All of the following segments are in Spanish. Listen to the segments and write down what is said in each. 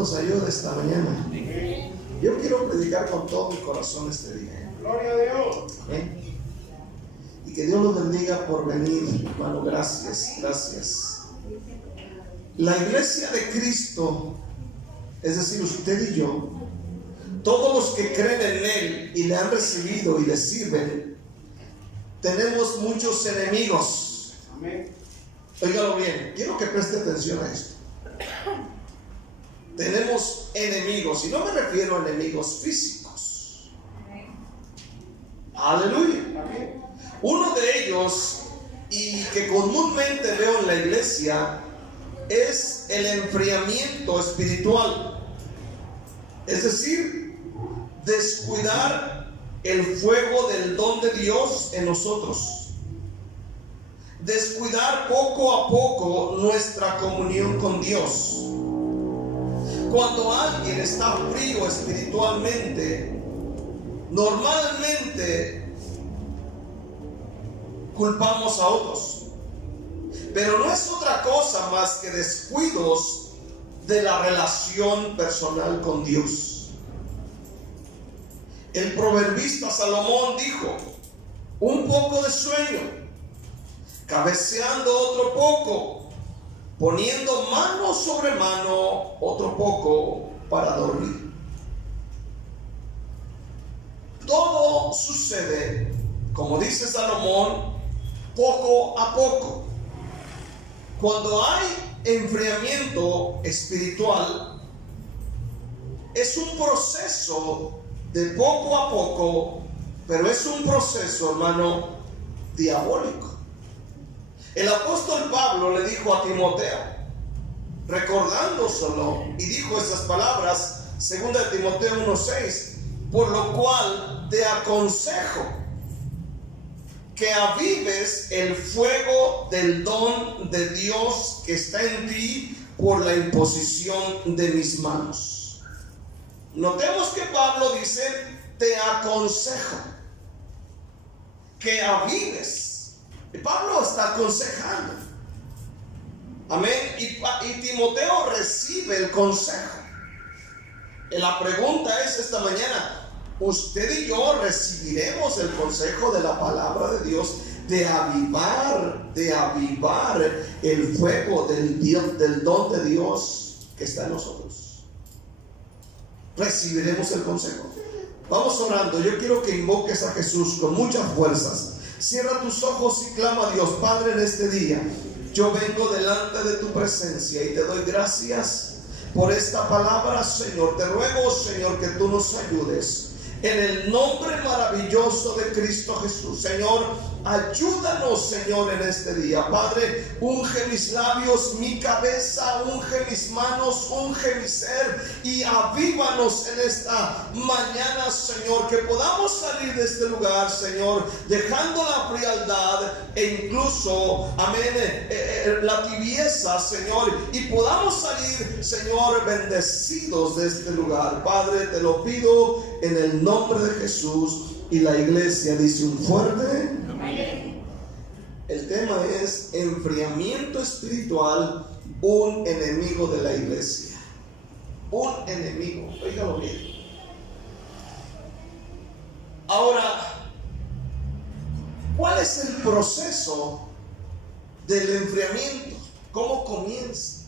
nos ayude esta mañana. Yo quiero predicar con todo mi corazón este día. Gloria a Dios. ¿Eh? Y que Dios nos bendiga por venir, hermano. Gracias, gracias. La iglesia de Cristo, es decir, usted y yo, todos los que creen en Él y le han recibido y le sirven, tenemos muchos enemigos. Amén. Óigalo bien, quiero que preste atención a esto. Tenemos enemigos, y no me refiero a enemigos físicos. Aleluya. Amén. Uno de ellos, y que comúnmente veo en la iglesia, es el enfriamiento espiritual. Es decir, descuidar el fuego del don de Dios en nosotros. Descuidar poco a poco nuestra comunión con Dios. Cuando alguien está frío espiritualmente, normalmente culpamos a otros. Pero no es otra cosa más que descuidos de la relación personal con Dios. El proverbista Salomón dijo: un poco de sueño, cabeceando otro poco, poniendo mano sobre mano otro poco para dormir. Todo sucede, como dice Salomón, poco a poco. Cuando hay enfriamiento espiritual, es un proceso de poco a poco, pero es un proceso, hermano, diabólico. El apóstol Pablo le dijo a Timoteo, recordándoselo, y dijo esas palabras, 2 Timoteo 1:6, por lo cual te aconsejo que avives el fuego del don de Dios que está en ti por la imposición de mis manos. Notemos que Pablo dice, te aconsejo que avives. Y Pablo está aconsejando. Amén. Y Timoteo recibe el consejo. Y la pregunta es esta mañana, usted y yo recibiremos el consejo de la palabra de Dios de avivar el fuego del don de Dios que está en nosotros. Recibiremos el consejo. Vamos orando. Yo quiero que invoques a Jesús con muchas fuerzas. Cierra tus ojos y clama a Dios. Padre, en este día yo vengo delante de tu presencia y te doy gracias por esta palabra, Señor. Te ruego, Señor, que tú nos ayudes. En el nombre maravilloso de Cristo Jesús, Señor, ayúdanos, Señor, en este día. Padre, unge mis labios, mi cabeza, unge mis manos, unge mi ser y avívanos en esta mañana, Señor, que podamos salir de este lugar, Señor, dejando la frialdad e incluso, amén, la tibieza, Señor, y podamos salir, Señor, bendecidos de este lugar. Padre, te lo pido en el nombre de Jesús. Y la iglesia dice un fuerte amén. El tema es enfriamiento espiritual, un enemigo de la iglesia. Un enemigo, oígalo bien. Ahora, ¿cuál es el proceso del enfriamiento? ¿Cómo comienza?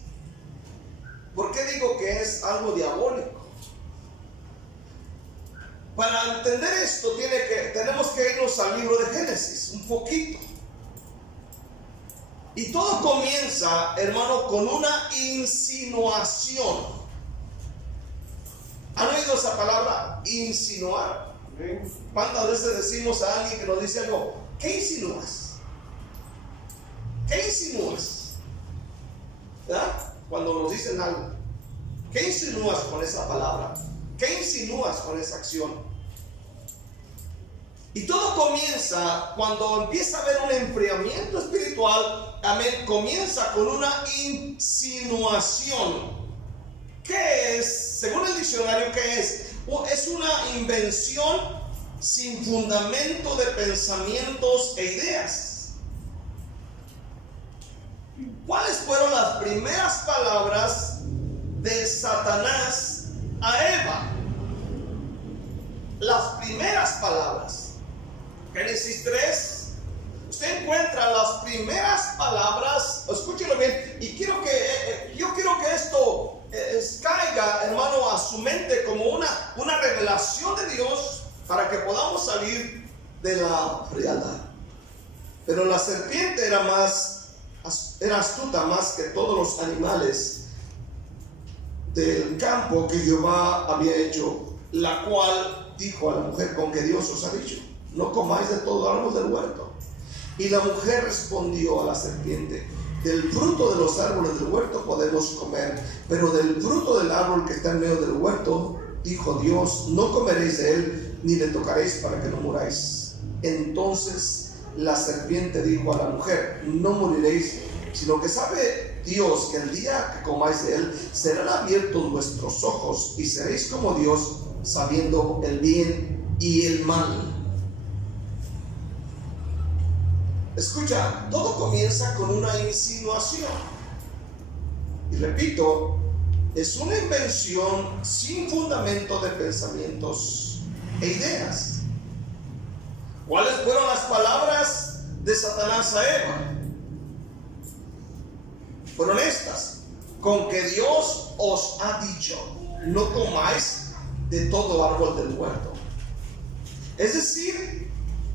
¿Por qué digo que es algo diabólico? Para entender esto tenemos que irnos al libro de Génesis un poquito. Y todo comienza, hermano, con una insinuación. ¿Han oído esa palabra? Insinuar. ¿Cuántas veces decimos a alguien que nos dice algo? ¿Qué insinúas? ¿Qué insinúas? ¿Verdad? Cuando nos dicen algo, ¿qué insinúas con esa palabra? ¿Qué insinúas con esa acción? Y todo comienza cuando empieza a haber un enfriamiento espiritual. Amén. Comienza con una insinuación. ¿Qué es? Según el diccionario, ¿qué es? Es una invención sin fundamento de pensamientos e ideas. ¿Cuáles fueron las primeras palabras de Satanás a Eva. Las primeras palabras, Génesis 3, usted encuentra las primeras palabras, escúchelo bien, y yo quiero que esto caiga, hermano, a su mente como una revelación de Dios para que podamos salir de la frialdad. Pero la serpiente era astuta más que todos los animales del campo que Jehová había hecho, la cual dijo a la mujer: con que Dios os ha dicho, no comáis de todo árbol del huerto. Y la mujer respondió a la serpiente: del fruto de los árboles del huerto podemos comer, pero del fruto del árbol que está en medio del huerto, dijo Dios, no comeréis de él, ni le tocaréis para que no muráis. Entonces la serpiente dijo a la mujer: no moriréis, sino que sabe Dios que el día que comáis de él serán abiertos vuestros ojos y seréis como Dios, sabiendo el bien y el mal. Escucha, todo comienza con una insinuación. Y repito, es una invención sin fundamento de pensamientos e ideas. ¿Cuáles fueron las palabras de Satanás a Eva? Fueron estas: con que Dios os ha dicho, no comáis de todo árbol del huerto. Es decir,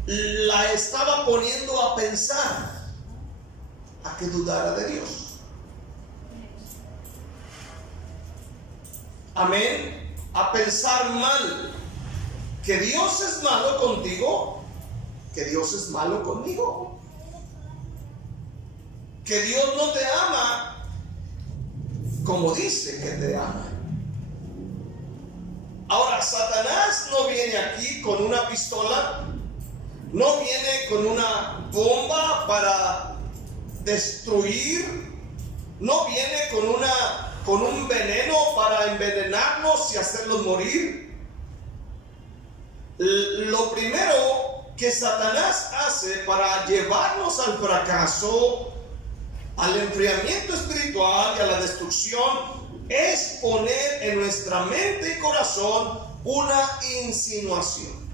la estaba poniendo a pensar, a que dudara de Dios. Amén. A pensar mal, que Dios es malo contigo, que Dios es malo conmigo, que Dios no te ama como dice que te ama. Ahora, Satanás no viene aquí con una pistola, no viene con una bomba para destruir, no viene con un veneno para envenenarnos y hacerlos morir. Lo primero que Satanás hace para llevarnos al fracaso, al enfriamiento espiritual y a la destrucción, es poner en nuestra mente y corazón una insinuación.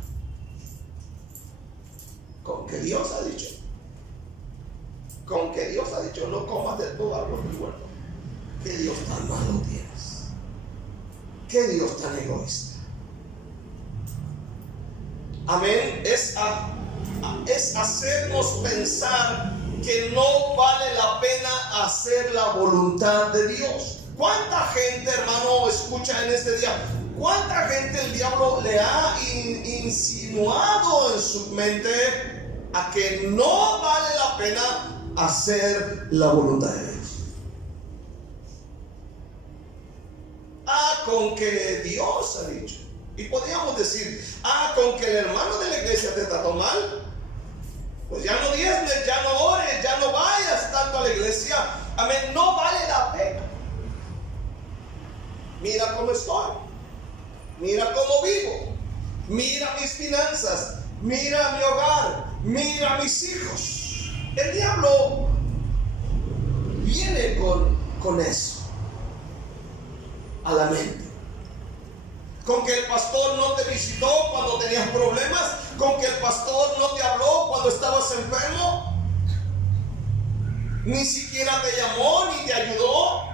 Con que Dios ha dicho, no comas de todo árbol del huerto. ¿Qué Dios tan malo tienes? ¿Qué Dios tan egoísta? Amén. Es hacernos pensar que no vale la pena hacer la voluntad de Dios. ¿Cuánta gente, hermano, escucha en este día? ¿Cuánta gente el diablo le ha insinuado en su mente a que no vale la pena hacer la voluntad de Dios? Con que Dios ha dicho. Y podríamos decir: con que el hermano de la iglesia te trató mal, pues ya no diezmes, ya no ores, ya no vayas tanto a la iglesia. Amén, no vale la pena. Mira cómo estoy, mira cómo vivo, mira mis finanzas, mira mi hogar, mira mis hijos. El diablo viene con eso a la mente. Con que el pastor no te visitó cuando tenías problemas, con que el pastor no te habló cuando estabas enfermo, ni siquiera te llamó ni te ayudó.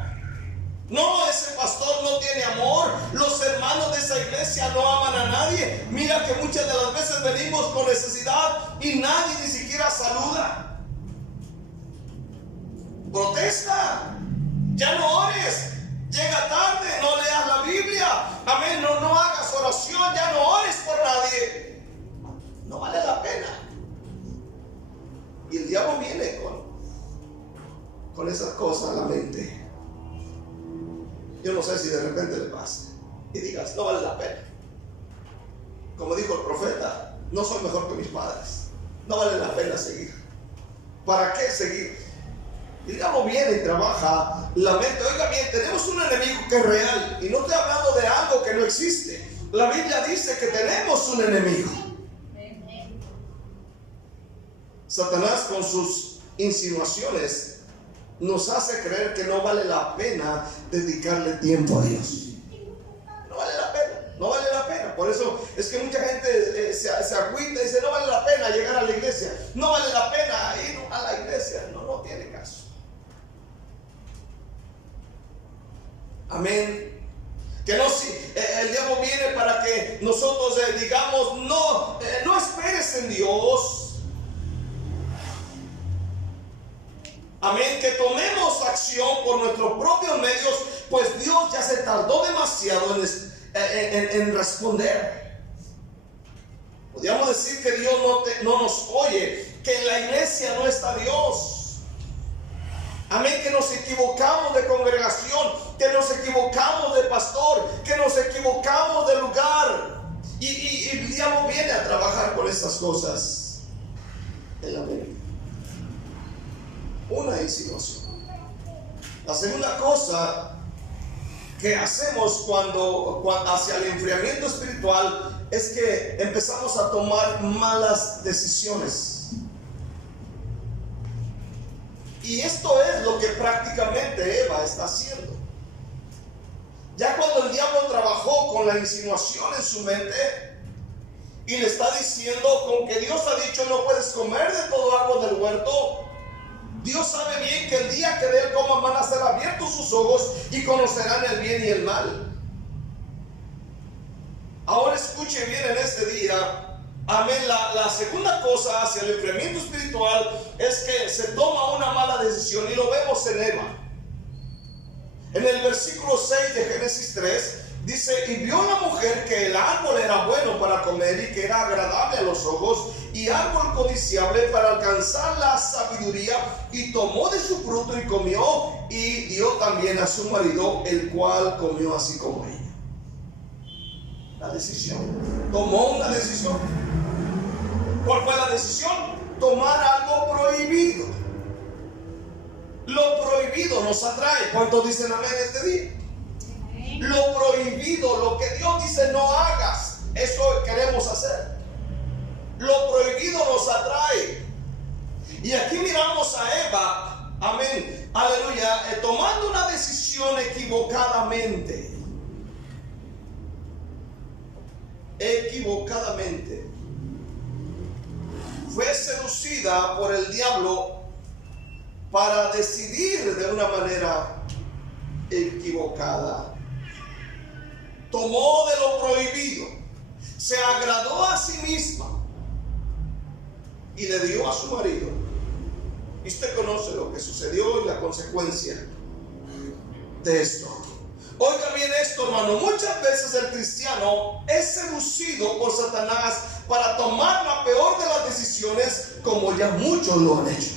No, ese pastor no tiene amor, los hermanos de esa iglesia no aman a nadie. Mira que muchas de las veces venimos con necesidad y nadie ni siquiera saluda. Protesta, ya no ores, llega tarde, no leas la Biblia, amén, no hagas oración, ya no ores por nadie. No vale la pena. Y el diablo viene con esas cosas a la mente. Yo no sé si de repente le pase y digas: no vale la pena. Como dijo el profeta: no soy mejor que mis padres, no vale la pena seguir. ¿Para qué seguir? El diablo viene y trabaja la mente. Oiga bien, tenemos un enemigo que es real, y no estoy hablando de algo que no existe. La Biblia dice que tenemos un enemigo. Satanás, con sus insinuaciones, nos hace creer que no vale la pena dedicarle tiempo a Dios. No vale la pena, no vale la pena. Por eso es que mucha gente se agüita y dice: no vale la pena llegar a la iglesia, no vale la pena ir a la iglesia. No tiene caso. Amén. Que no, si el diablo viene para que nosotros digamos: no esperes en Dios. Amén. Que tomemos acción por nuestros propios medios, pues Dios ya se tardó demasiado en responder. Podríamos decir que Dios no nos oye, que en la iglesia no está Dios. Amén. Que nos equivocamos de congregación, que nos equivocamos de pastor, que nos equivocamos de lugar. Y el diablo viene a trabajar con estas cosas en la mente. Una insinuación. La segunda cosa que hacemos cuando hacia el enfriamiento espiritual es que empezamos a tomar malas decisiones. Y esto es lo que prácticamente Eva está haciendo. Ya cuando el diablo trabajó con la insinuación en su mente y le está diciendo: con que Dios ha dicho no puedes comer de todo árbol del huerto, Dios sabe bien que el día que de él coman van a ser abiertos sus ojos y conocerán el bien y el mal. Ahora escuche bien en este día. Amén. La segunda cosa hacia el enfriamiento espiritual es que se toma una mala decisión, y lo vemos en Eva. En el versículo 6 de Génesis 3 dice: y vio la mujer que el árbol era bueno para comer y que era agradable a los ojos y árbol codiciable para alcanzar la sabiduría, y tomó de su fruto y comió, y dio también a su marido, el cual comió así como ella. La decisión. Tomó una decisión. ¿Cuál fue la decisión? Tomar algo prohibido. Lo prohibido nos atrae. ¿Cuántos dicen amén este día? Lo prohibido, lo que Dios dice no hagas, eso queremos hacer. Lo prohibido nos atrae. Y aquí miramos a Eva, amén, aleluya, tomando una decisión equivocadamente. Fue seducida por el diablo para decidir de una manera equivocada. Tomó de lo prohibido, se agradó a sí misma y le dio a su marido. Y usted conoce lo que sucedió y la consecuencia de esto. Oiga bien esto, hermano. Muchas veces el cristiano es seducido por Satanás para tomar la peor de las decisiones, como ya muchos lo han hecho.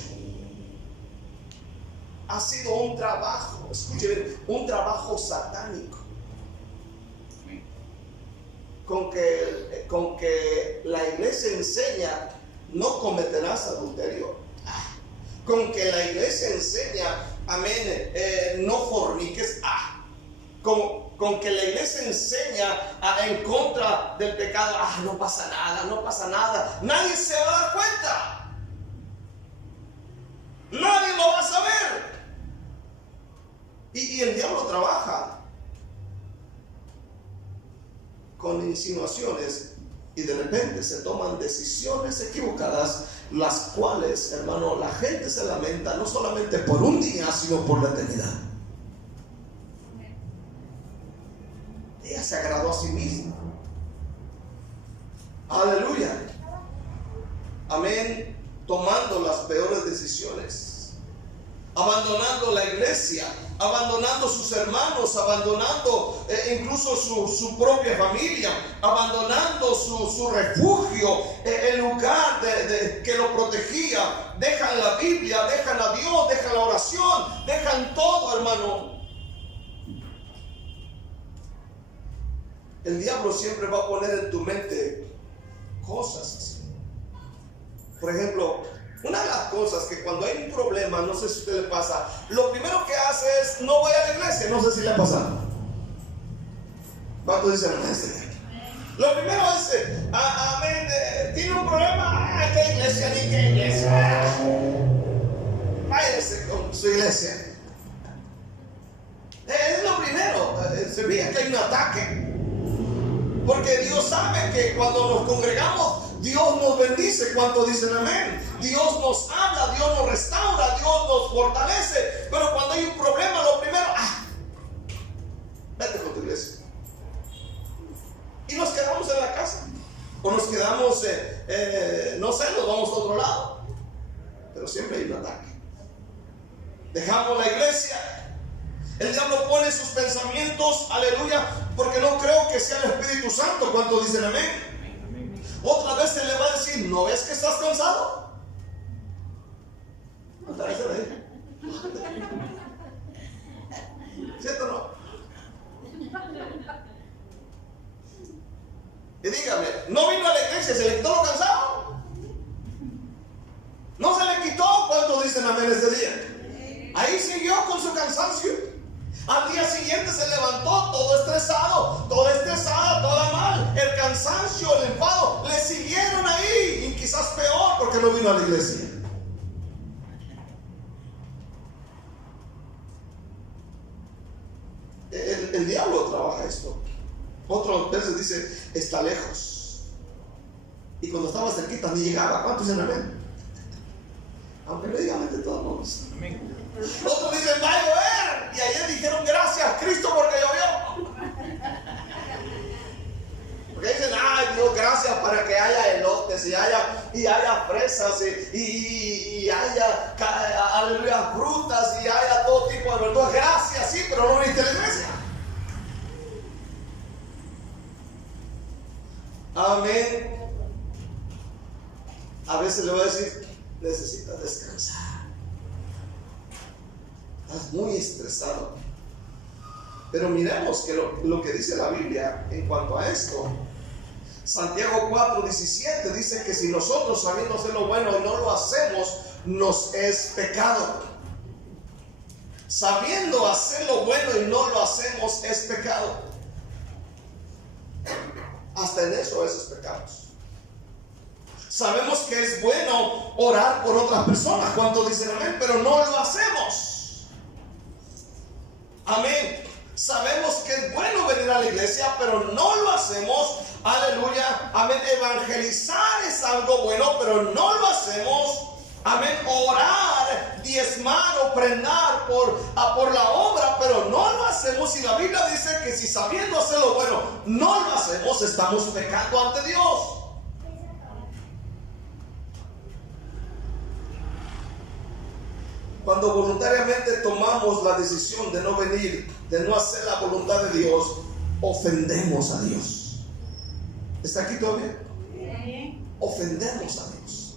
Ha sido un trabajo, escuchen, un trabajo satánico. Con que la iglesia enseña: no cometerás adulterio. Con que la iglesia enseña, amén, no forniques. Con que la iglesia enseña en contra del pecado. No pasa nada. Nadie se va a dar cuenta. Nadie lo va a saber. Y el diablo trabaja con insinuaciones, y de repente se toman decisiones equivocadas, las cuales, hermano, la gente se lamenta no solamente por un día, sino por la eternidad. Ella se agradó a sí misma. Aleluya. Amén. Tomando las peores decisiones, abandonando la iglesia, abandonando sus hermanos, abandonando incluso su propia familia, abandonando su refugio, el lugar que lo protegía. Dejan la Biblia, dejan a Dios, dejan la oración, dejan todo, hermano. El diablo siempre va a poner en tu mente cosas así. Por ejemplo, una de las cosas que cuando hay un problema, no sé si a usted le pasa, lo primero que hace es: no voy a la iglesia. No sé si le ha pasado. ¿Cuántos dicen amén? Lo primero es: amén, tiene un problema. ¿Qué iglesia? Ni qué iglesia. Vaya fortalece con su iglesia. Es lo primero. Se ve que hay un ataque. Porque Dios sabe que cuando nos congregamos, Dios nos bendice. ¿Cuántos dicen amén? Dios nos habla, Dios nos restaura, Dios nos fortalece. Pero cuando hay un problema, lo primero, vete con tu iglesia. Y nos quedamos en la casa. O nos quedamos, no sé, nos vamos a otro lado. Pero siempre hay un ataque. Dejamos la iglesia. El diablo pone sus pensamientos, aleluya, porque no creo que sea el Espíritu Santo. ¿Cuántos dicen amén? Otra vez se le va a decir, ¿no ves que estás cansado? Otra vez se le dice. ¿Cierto o no? Y dígame, ¿no vino a la iglesia? ¿Se le quitó lo cansado? ¿No se le quitó? ¿Cuántos dicen amén este día? Ahí siguió con su cansancio. Al día siguiente se levantó todo estresado, toda mal. El cansancio, el enfado, le siguieron ahí. Y quizás peor porque no vino a la iglesia. El diablo trabaja esto. Otras veces dice, está lejos. Y cuando estaba cerquita ni llegaba. ¿Cuántos dicen amén? Aunque no digan de todos modos. Amén. Otros dicen, va a llover. Y ayer dijeron, gracias Cristo porque llovió. Porque dicen, ay Dios, gracias para que haya elotes y haya fresas y haya, aleluya, frutas y haya todo tipo de verduras. Gracias, sí, pero no viniste a la iglesia. Amén. A veces le voy a decir, necesitas descansar. Estás muy estresado. Pero miremos que lo que dice la Biblia en cuanto a esto. Santiago 4:17 dice que si nosotros sabiendo hacer lo bueno y no lo hacemos, nos es pecado. Sabiendo hacer lo bueno y no lo hacemos es pecado. Hasta en eso es pecado. Sabemos que es bueno orar por otras personas. ¿Cuántos dicen amén? Pero no lo hacemos. Amén. Sabemos que es bueno venir a la iglesia, pero no lo hacemos. Aleluya. Amén. Evangelizar es algo bueno, pero no lo hacemos. Amén. Orar, diezmar, ofrendar por la obra, pero no lo hacemos. Y la Biblia dice que si sabiendo hacer lo bueno no lo hacemos, estamos pecando ante Dios. Cuando voluntariamente tomamos la decisión de no venir, de no hacer la voluntad de Dios, ofendemos a Dios. ¿Está aquí todavía? Ofendemos a Dios.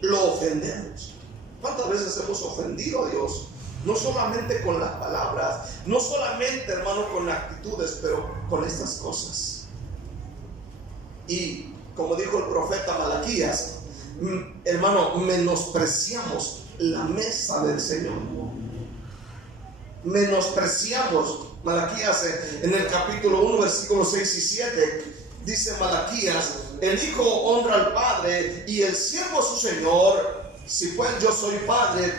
Lo ofendemos. ¿Cuántas veces hemos ofendido a Dios? No solamente con las palabras, no solamente, hermano, con actitudes, pero con estas cosas. Y como dijo el profeta Malaquías, hermano, menospreciamos la mesa del Señor. Menospreciamos. Malaquías en el capítulo 1 versículos 6 y 7 dice Malaquías: el hijo honra al padre y el siervo a su señor. Si pues yo soy padre,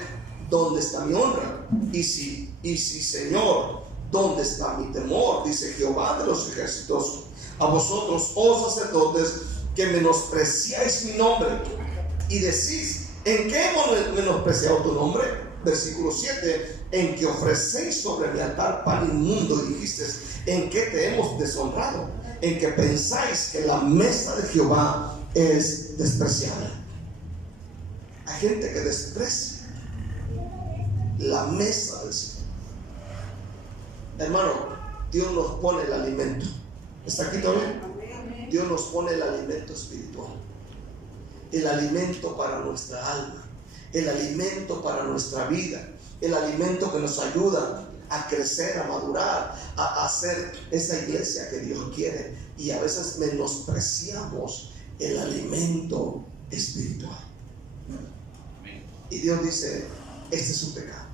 ¿dónde está mi honra? Y si señor, ¿dónde está mi temor? Dice Jehová de los ejércitos. A vosotros, oh sacerdotes, que menospreciáis mi nombre y decís: ¿en qué hemos menospreciado tu nombre? Versículo 7: en que ofrecéis sobre mi altar pan inmundo. Dijiste: ¿en qué te hemos deshonrado? En que pensáis que la mesa de Jehová es despreciable. Hay gente que desprecia la mesa del Señor. Hermano, Dios nos pone el alimento. ¿Está aquí todavía? Dios nos pone el alimento espiritual, el alimento para nuestra alma, el alimento para nuestra vida, el alimento que nos ayuda a crecer, a madurar, a hacer esa iglesia que Dios quiere. Y a veces menospreciamos el alimento espiritual. Y Dios dice: este es un pecado.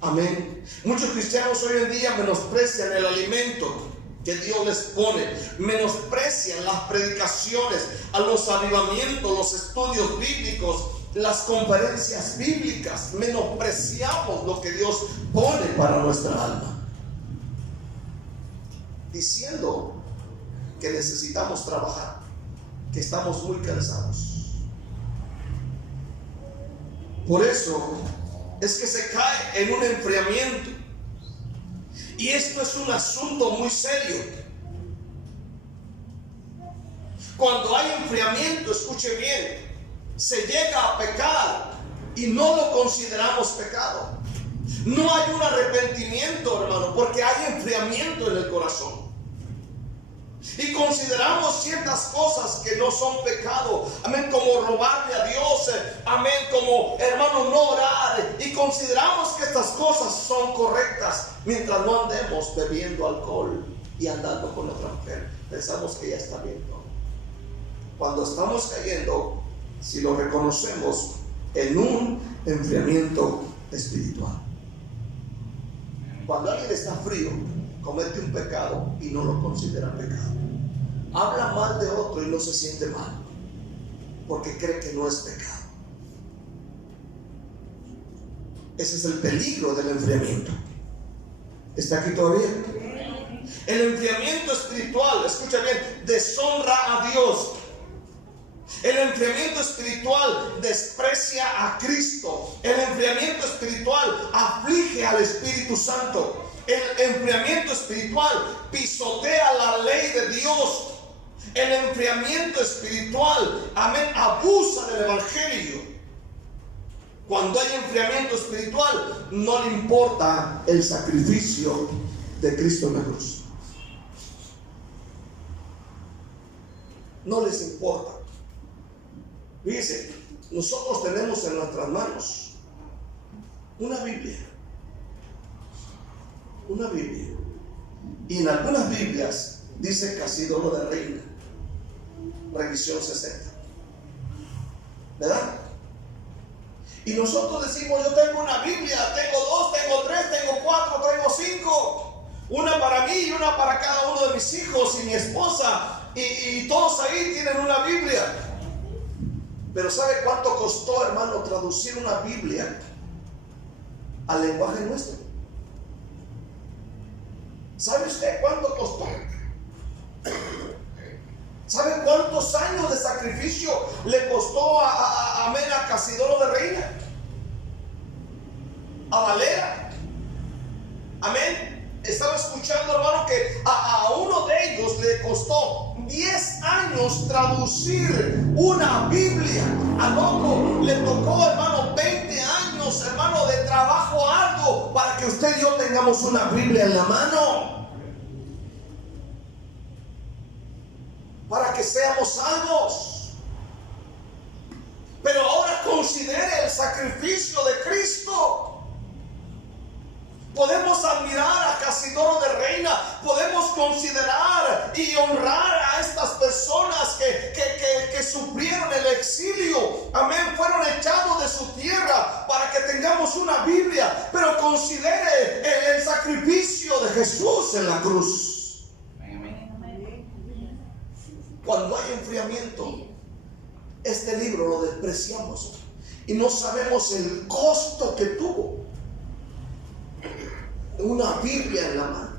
Amén. Muchos cristianos hoy en día menosprecian el alimento que Dios les pone, menosprecian las predicaciones, a los avivamientos, los estudios bíblicos, las conferencias bíblicas, menospreciamos lo que Dios pone para nuestra alma, diciendo que necesitamos trabajar, que estamos muy cansados. Por eso es que se cae en un enfriamiento. Y esto es un asunto muy serio. Cuando hay enfriamiento, escuche bien, se llega a pecar y no lo consideramos pecado. No hay un arrepentimiento, hermano, porque hay enfriamiento en el corazón. Y consideramos ciertas cosas que no son pecado, amén, como robarle a Dios, amén, como, hermano, no orar, y consideramos que estas cosas son correctas mientras no andemos bebiendo alcohol y andando con otra mujer. Pensamos que ya está bien todo. Cuando estamos cayendo, si lo reconocemos, en un enfriamiento espiritual. Cuando alguien está frío, comete un pecado y no lo considera pecado. Habla mal de otro y no se siente mal, porque cree que no es pecado. Ese es el peligro del enfriamiento. ¿Está aquí todavía? El enfriamiento espiritual, escucha bien, deshonra a Dios. El enfriamiento espiritual desprecia a Cristo. El enfriamiento espiritual aflige al Espíritu Santo. El enfriamiento espiritual pisotea la ley de Dios. El enfriamiento espiritual, amén, abusa del evangelio. Cuando hay enfriamiento espiritual, no le importa el sacrificio de Cristo en la cruz. No les importa. Fíjense, nosotros tenemos en nuestras manos una Biblia. Una Biblia. Y en algunas Biblias dice Casidoro de Reina, revisión 60. ¿Verdad? Y nosotros decimos, yo tengo una Biblia, tengo 2, tengo 3, tengo 4, tengo 5. Una para mí y una para cada uno de mis hijos y mi esposa. Y todos ahí tienen una Biblia. Pero ¿sabe cuánto costó, hermano, traducir una Biblia al lenguaje nuestro? ¿Sabe usted cuánto costó? ¿Sabe cuántos años de sacrificio le costó a Casidoro de Reina? A Valera. Amén. Estaba escuchando, hermano, que a uno de ellos le costó 10 años traducir una Biblia. Al otro le tocó, hermano, 20 años, hermano, de trabajo arduo para que usted y yo tengamos una Biblia en la mano. Para que seamos salvos. Pero ahora considere el sacrificio de Cristo. Podemos admirar a Casidoro de Reina, podemos considerar y honrar a estas personas que sufrieron el exilio, amén, fueron echados de su tierra para que tengamos una Biblia, pero considere el sacrificio de Jesús en la cruz. Cuando hay enfriamiento, este libro lo despreciamos y no sabemos el costo que tuvo. Una Biblia en la mano.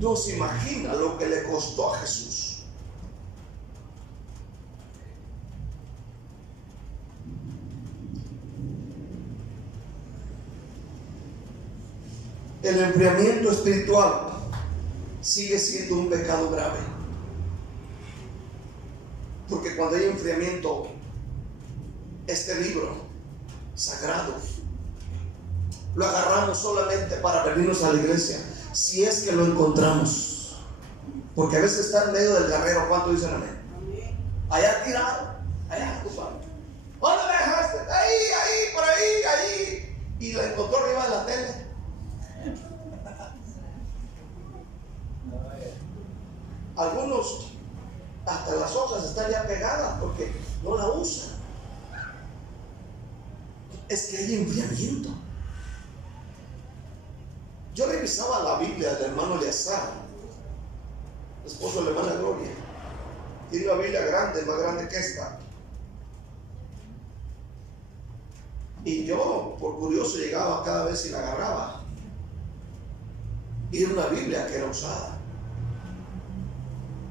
No se imagina lo que le costó a Jesús. El enfriamiento espiritual sigue siendo un pecado grave. Porque cuando hay enfriamiento, este libro sagrado lo agarramos solamente para venirnos a la iglesia, si es que lo encontramos, porque a veces está en medio del garrero. ¿Cuánto dicen amén? Allá tirado, allá, tu padre, ¿dónde la dejaste? Ahí, por ahí, y la encontró arriba de la tele. Algunos hasta las hojas están ya pegadas porque no la usan. Es que hay enfriamiento. Yo revisaba la Biblia del hermano Eleazar, esposo de la hermana Gloria, Tiene una Biblia grande, más grande que esta. Y yo, por curioso, llegaba cada vez y la agarraba. Y era una Biblia que era usada.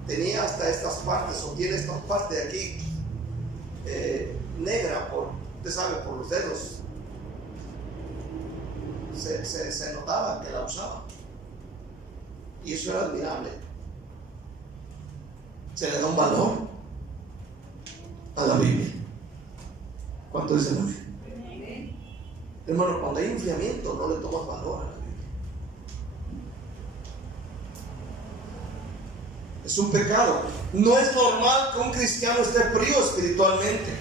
Tenía hasta estas partes, o tiene estas partes de aquí, negra, usted sabe, por los dedos. Se notaba que la usaba. Y eso era admirable. Se le da un valor a la Biblia. ¿Cuánto dice la Biblia? Hermano, cuando hay enfriamiento no le tomas valor a la Biblia. Es un pecado. No es normal que un cristiano esté frío espiritualmente.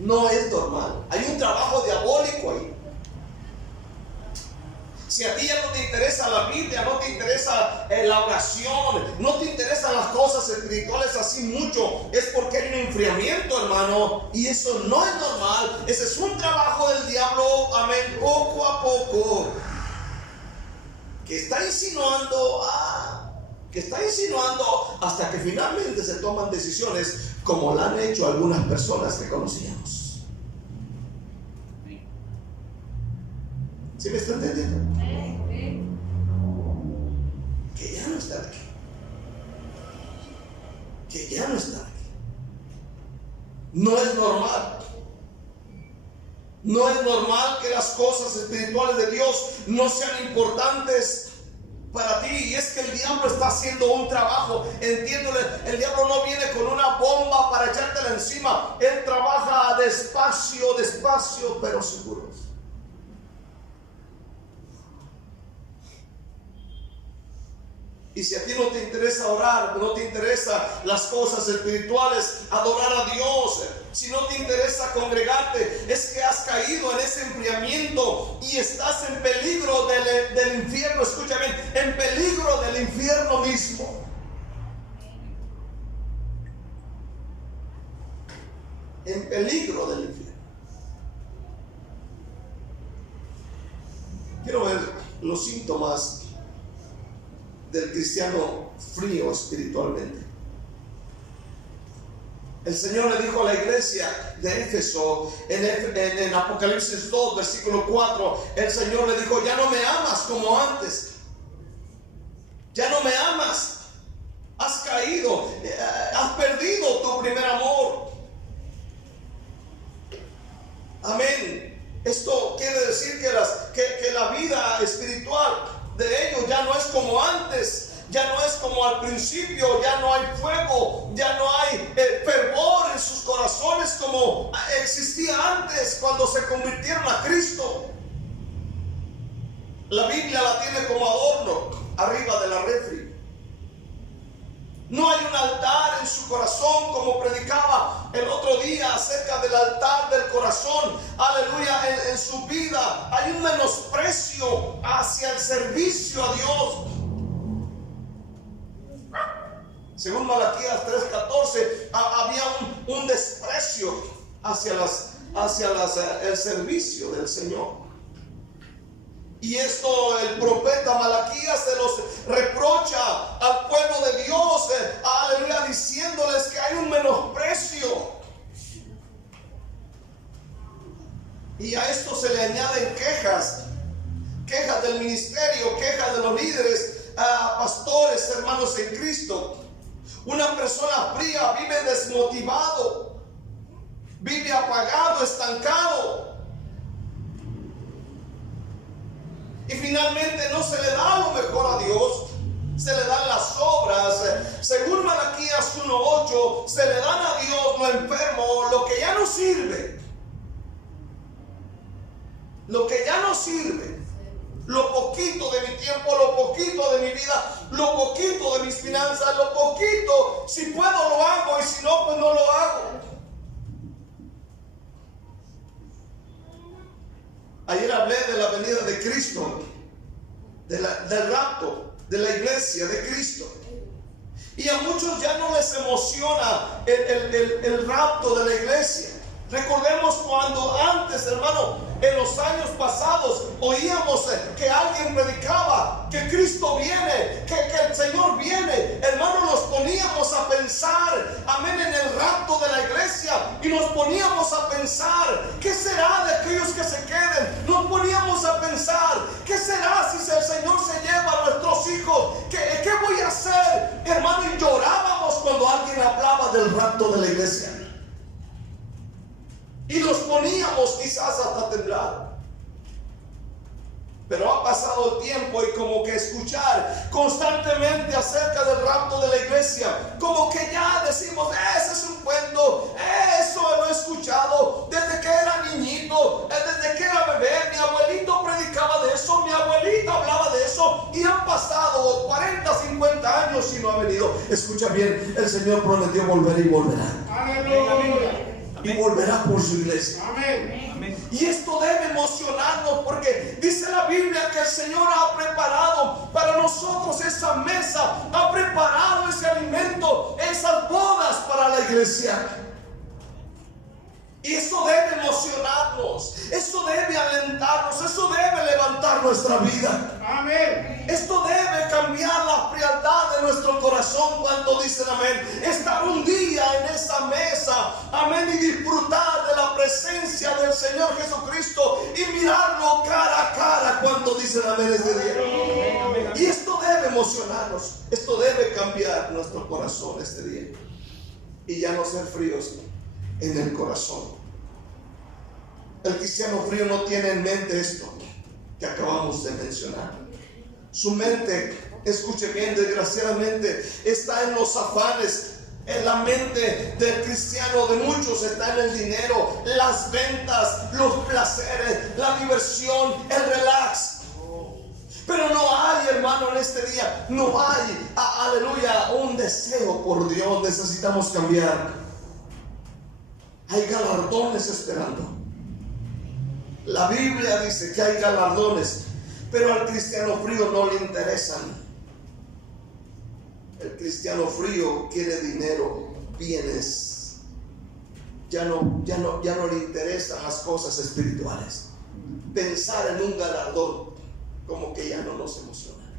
No es normal. Hay un trabajo diabólico ahí. Si a ti ya no te interesa la Biblia, no te interesa la oración, no te interesan las cosas espirituales así mucho, es porque hay un enfriamiento, hermano, y eso no es normal. Ese es un trabajo del diablo, amén, poco a poco, que está insinuando hasta que finalmente se toman decisiones como la han hecho algunas personas que conocíamos. ¿Sí me está entendiendo? Que ya no están aquí. Que ya no están aquí. No es normal. No es normal que las cosas espirituales de Dios no sean importantes para ti. Y es que el diablo está haciendo un trabajo. Entiéndole, el diablo no viene con una bomba para echártela encima. Él trabaja despacio, despacio, pero seguro. Y si a ti no te interesa orar, no te interesa las cosas espirituales, adorar a Dios, si no te interesa congregarte, es que has caído en ese enfriamiento y estás en peligro del infierno. Escúchame, en peligro del infierno mismo. En peligro del infierno. Quiero ver los síntomas del cristiano frío espiritualmente. El Señor le dijo a la iglesia de Éfeso en Apocalipsis 2 versículo 4, el Señor le dijo: ya no me amas como antes, ya no me amas, has caído, has perdido tu primer amor. Amén. Esto quiere decir que la vida espiritual de ellos ya no es como antes, ya no es como al principio, ya no hay fuego, ya no hay fervor en sus corazones como existía antes cuando se convirtieron a Cristo. La Biblia la tiene como adorno arriba de la refri. No hay un altar en su corazón, como predicaba el otro día acerca del altar del corazón. Aleluya, en su vida hay un menosprecio hacia el servicio a Dios. Según Malaquías 3:14, había un desprecio hacia el servicio del Señor. Y esto el profeta Malaquías se los reprocha al pueblo de Dios, aleluya, diciéndoles que hay un menosprecio. Y a esto se le añaden quejas del ministerio, quejas de los líderes, pastores, hermanos en Cristo. Una persona fría vive desmotivado, vive apagado, estancado. Y finalmente no se le da lo mejor a Dios, se le dan las obras. Según Malaquías 1:8, se le dan a Dios lo enfermo, lo que ya no sirve. Lo que ya no sirve. Lo poquito de mi tiempo, lo poquito de mi vida, lo poquito de mis finanzas, lo poquito, si puedo lo hago y si no, pues no lo hago. Ayer hablé de la venida de Cristo, del rapto de la iglesia de Cristo. Y a muchos ya no les emociona el rapto de la iglesia. Recordemos cuando antes, hermano, en los años pasados, oíamos que alguien predicaba que Cristo viene, que el Señor viene. Hermano, nos poníamos a pensar pensar, amén, en el rapto de la iglesia, y nos poníamos a pensar, ¿qué será de aquellos que se queden? Nos poníamos a pensar, ¿qué será si el Señor se lleva a nuestros hijos? ¿Qué voy a hacer, hermano? Y llorábamos cuando alguien hablaba del rapto de la iglesia, y nos poníamos quizás hasta temblar. Pero ha pasado el tiempo y como que escuchar constantemente acerca del rapto de la iglesia, como que ya decimos, ese es un cuento, eso lo he escuchado desde que era niñito, desde que era bebé, mi abuelito predicaba de eso, mi abuelita hablaba de eso, y han pasado 40, 50 años y no ha venido. Escucha bien, el Señor prometió volver y volverá. Aleluya. Y volverá por su iglesia. Amén. Y esto debe emocionarnos, porque dice la Biblia que el Señor ha preparado para nosotros esa mesa, ha preparado ese alimento, esas bodas para la iglesia. Y eso debe emocionarnos, eso debe alentarnos, eso debe levantar nuestra vida. Amén. Esto debe cambiar la frialdad de nuestro corazón cuando dicen amén. Estar un día en esa mesa, amén, y disfrutar de la presencia del Señor Jesucristo y mirarlo cara a cara cuando dicen amén este día. Y esto debe emocionarnos, esto debe cambiar nuestro corazón este día. Y ya no ser fríos en el corazón. El cristiano frío no tiene en mente esto que acabamos de mencionar. Su mente, escuche bien, desgraciadamente está en los afanes. En la mente del cristiano, de muchos, está en el dinero, las ventas, los placeres, la diversión, el relax. Pero no hay, hermano, en este día, no hay, aleluya, un deseo por Dios. Necesitamos cambiar. Hay galardones esperando. La Biblia dice que hay galardones, pero al cristiano frío no le interesan. El cristiano frío quiere dinero, bienes. Ya no le interesan las cosas espirituales. Pensar en un galardón como que ya no nos emociona.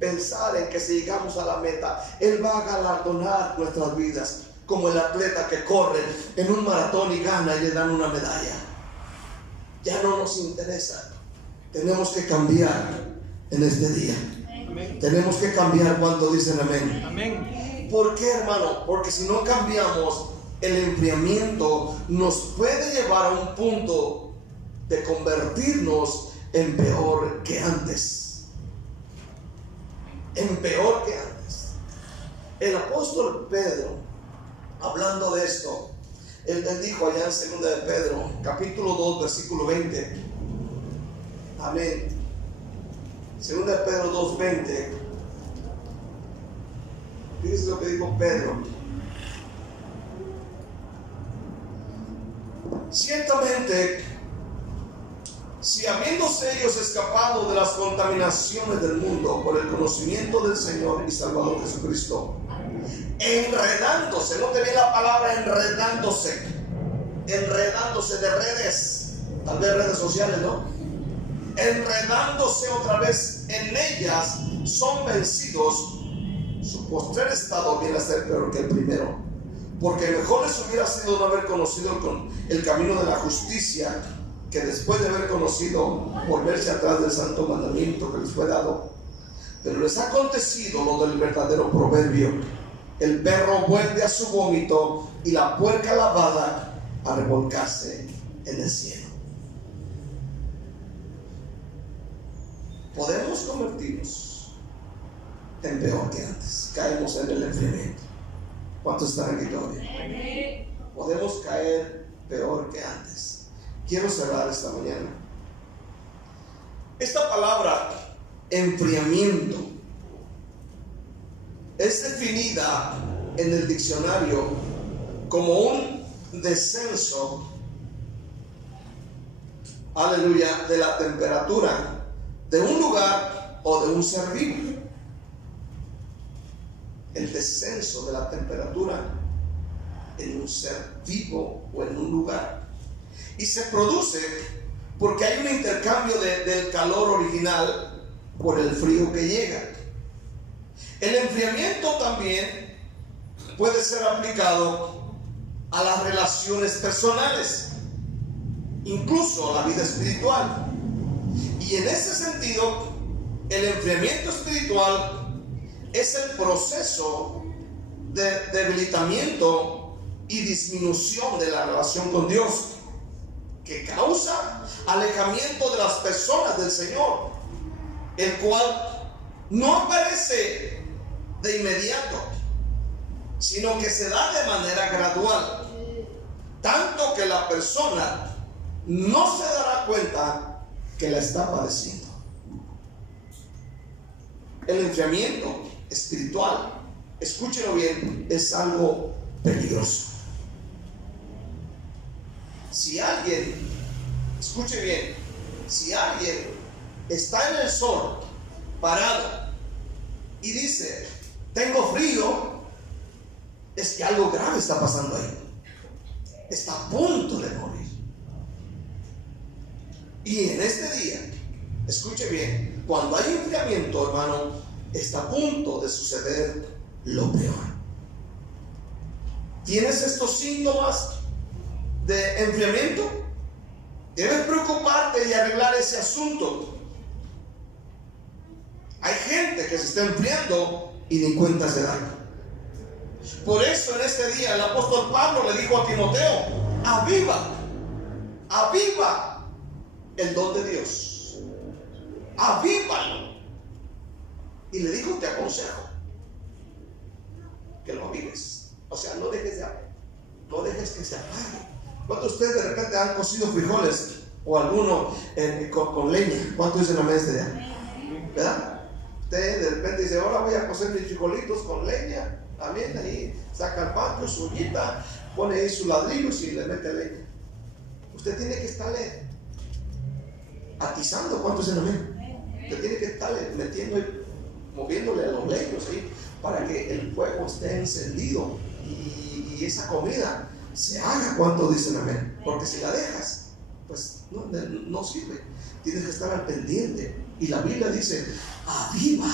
Pensar en que si llegamos a la meta, Él va a galardonar nuestras vidas, como el atleta que corre en un maratón y gana y le dan una medalla. Ya no nos interesa. Tenemos que cambiar en este día. Amén. Tenemos que cambiar cuando dicen amén. Amén. ¿Por qué, hermano? Porque si no cambiamos, el enfriamiento nos puede llevar a un punto de convertirnos en peor que antes. En peor que antes. El apóstol Pedro, hablando de esto, él dijo allá en 2 de Pedro, capítulo 2, versículo 20. Amén. 2 de Pedro 2, 20. Fíjense lo que dijo Pedro. Ciertamente, si habiéndose ellos escapado de las contaminaciones del mundo por el conocimiento del Señor y Salvador Jesucristo, enredándose, no te vi la palabra enredándose de redes, tal vez redes sociales, ¿no? Enredándose otra vez en ellas, son vencidos. Su postrer estado viene a ser peor que el primero, porque mejor les hubiera sido no haber conocido con el camino de la justicia, que después de haber conocido, volverse atrás del santo mandamiento que les fue dado. Pero les ha acontecido lo del verdadero proverbio: el perro vuelve a su vómito y la puerca lavada a revolcarse en el cielo. Podemos convertirnos en peor que antes. Caemos en el enfriamiento. ¿Cuántos están aquí todavía? Podemos caer peor que antes. Quiero cerrar esta mañana. Esta palabra enfriamiento es definida en el diccionario como un descenso, aleluya, de la temperatura de un lugar o de un ser vivo. El descenso de la temperatura en un ser vivo o en un lugar. Y se produce porque hay un intercambio del calor original por el frío que llega. El enfriamiento también puede ser aplicado a las relaciones personales, incluso a la vida espiritual. Y en ese sentido, el enfriamiento espiritual es el proceso de debilitamiento y disminución de la relación con Dios, que causa alejamiento de las personas del Señor, el cual no aparece de inmediato, sino que se da de manera gradual, tanto que la persona no se dará cuenta que la está padeciendo. El enfriamiento espiritual, escúchelo bien, es algo peligroso. Si alguien, escuche bien, si alguien está en el sol parado y dice, tengo frío, es que algo grave está pasando ahí. Está a punto de morir. Y en este día, escuche bien, cuando hay enfriamiento, hermano, está a punto de suceder lo peor. ¿Tienes estos síntomas de enfriamiento? Debes preocuparte y arreglar ese asunto. Hay gente que se está enfriando y ni cuenta se da. Por eso en este día el apóstol Pablo le dijo a Timoteo, aviva el don de Dios, avívalo. Y le dijo, te aconsejo que lo avives. O sea, no dejes que se apague. ¿Cuántos de ustedes de repente han cocido frijoles o alguno con leña? ¿Cuántos dicen amén este día? ¿Verdad? Usted de repente dice, ahora voy a cocer mis frijolitos con leña. También ahí saca el patio, su ollita, pone ahí sus ladrillos y le mete leña. Usted tiene que estarle atizando. ¿Cuántos dicen amén? Usted tiene que estarle metiendo y moviéndole a los leños ¿sí? Para que el fuego esté encendido y esa comida se haga. ¿Cuántos dicen amén? Porque si la dejas, pues no sirve. Tienes que estar al pendiente. Y la Biblia dice, aviva,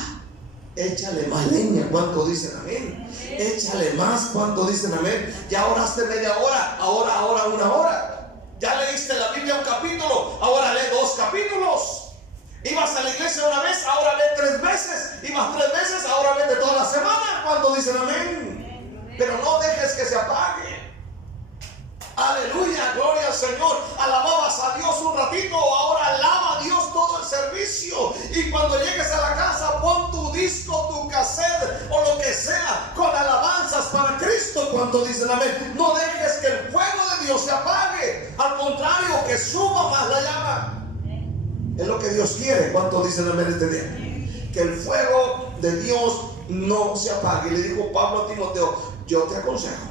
échale más leña. ¿Cuántos dicen amén? Échale más. ¿Cuántos dicen amén? Ya oraste media hora, ahora 1 hora. Ya leíste la Biblia un capítulo, ahora lee 2 capítulos. Ibas a la iglesia una vez, ahora lee 3 veces. Ibas 3 veces, ahora vete toda la semana. ¿Cuántos dicen amén? Pero no dejes que se apague. Aleluya, gloria al Señor. Alababas a Dios un ratito, ahora alaba a Dios todo el servicio. Y cuando llegues a la casa, pon tu disco, tu cassette o lo que sea con alabanzas para Cristo. ¿Cuántos dicen amén? No dejes que el fuego de Dios se apague. Al contrario, que suba más la llama. Es lo que Dios quiere. ¿Cuántos dicen amén este día? Que el fuego de Dios no se apague. Y le dijo Pablo a Timoteo, yo te aconsejo,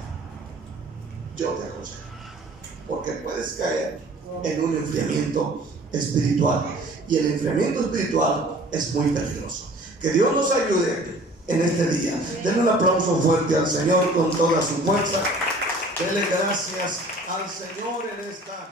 porque puedes caer en un enfriamiento espiritual. Y el enfriamiento espiritual es muy peligroso. Que Dios nos ayude en este día. Denle un aplauso fuerte al Señor con toda su fuerza. Denle gracias al Señor en esta